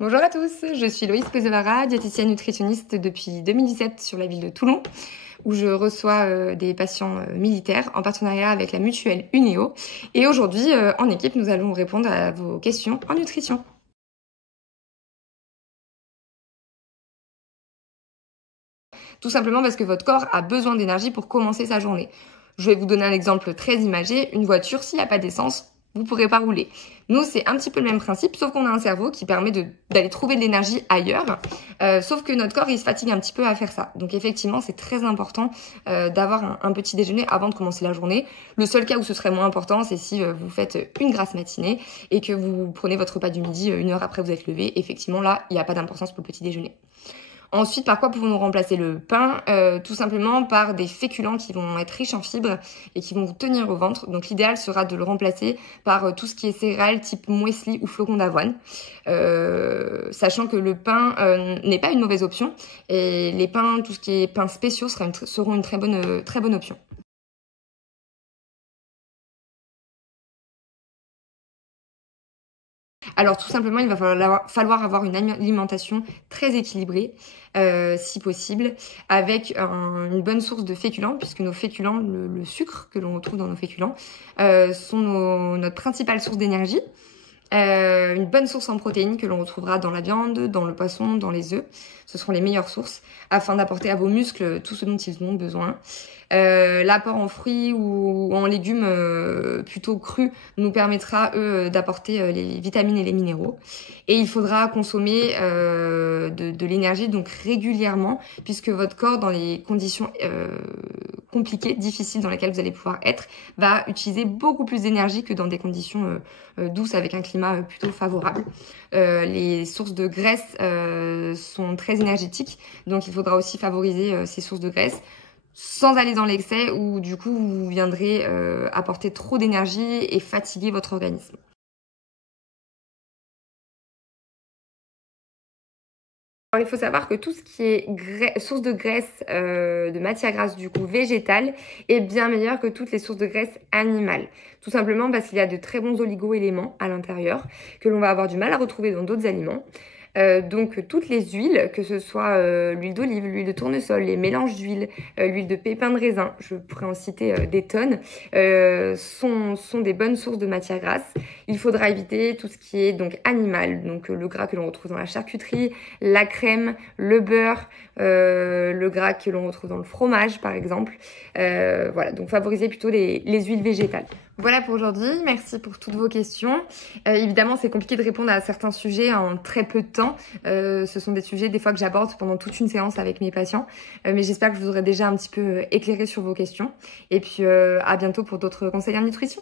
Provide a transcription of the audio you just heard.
Bonjour à tous, je suis Loïs Pesevara, diététicienne nutritionniste depuis 2017 sur la ville de Toulon, où je reçois des patients militaires en partenariat avec la mutuelle Uneo. Et aujourd'hui, en équipe, nous allons répondre à vos questions en nutrition. Tout simplement parce que votre corps a besoin d'énergie pour commencer sa journée. Je vais vous donner un exemple très imagé. Une voiture, s'il n'y a pas d'essence, vous ne pourrez pas rouler. Nous, c'est un petit peu le même principe, sauf qu'on a un cerveau qui permet d'aller trouver de l'énergie ailleurs. Sauf que notre corps, il se fatigue un petit peu à faire ça. Donc effectivement, c'est très important d'avoir un petit déjeuner avant de commencer la journée. Le seul cas où ce serait moins important, c'est si vous faites une grasse matinée et que vous prenez votre repas du midi 1 heure après vous êtes levé. Effectivement, là, il n'y a pas d'importance pour le petit déjeuner. Ensuite, par quoi pouvons-nous remplacer le pain? Tout simplement par des féculents qui vont être riches en fibres et qui vont vous tenir au ventre. Donc l'idéal sera de le remplacer par tout ce qui est céréales type muesli ou flocons d'avoine. Sachant que le pain n'est pas une mauvaise option. Et les pains, tout ce qui est pains spéciaux seront une très bonne option. Alors tout simplement, il va falloir avoir une alimentation très équilibrée, si possible, avec une bonne source de féculents, puisque nos féculents, le sucre que l'on retrouve dans nos féculents, sont notre principale source d'énergie. Une bonne source en protéines que l'on retrouvera dans la viande, dans le poisson, dans les œufs. Ce seront les meilleures sources afin d'apporter à vos muscles tout ce dont ils ont besoin. L'apport en fruits ou en légumes plutôt crus nous permettra, d'apporter les vitamines et les minéraux. Et il faudra consommer de l'énergie donc régulièrement, puisque votre corps, dans les conditions compliquées, difficiles dans lesquelles vous allez pouvoir être, va utiliser beaucoup plus d'énergie que dans des conditions douces avec un climat plutôt favorable. Les sources de graisse sont très énergétiques, donc il faudra aussi favoriser ces sources de graisse sans aller dans l'excès où du coup vous viendrez apporter trop d'énergie et fatiguer votre organisme. Alors, il faut savoir que tout ce qui est source de graisse, de matière grasse du coup végétale, est bien meilleur que toutes les sources de graisse animales. Tout simplement parce qu'il y a de très bons oligo-éléments à l'intérieur que l'on va avoir du mal à retrouver dans d'autres aliments. Donc toutes les huiles, que ce soit l'huile d'olive, l'huile de tournesol, les mélanges d'huile, l'huile de pépins de raisin, je pourrais en citer des tonnes, sont des bonnes sources de matière grasse. Il faudra éviter tout ce qui est donc animal, donc le gras que l'on retrouve dans la charcuterie, la crème, le beurre, le gras que l'on retrouve dans le fromage par exemple. Voilà, donc favoriser plutôt les huiles végétales. Voilà pour aujourd'hui, merci pour toutes vos questions. Évidemment, c'est compliqué de répondre à certains sujets en très peu de temps. Ce sont des sujets des fois que j'aborde pendant toute une séance avec mes patients. Mais j'espère que je vous aurai déjà un petit peu éclairé sur vos questions. Et puis à bientôt pour d'autres conseils en nutrition.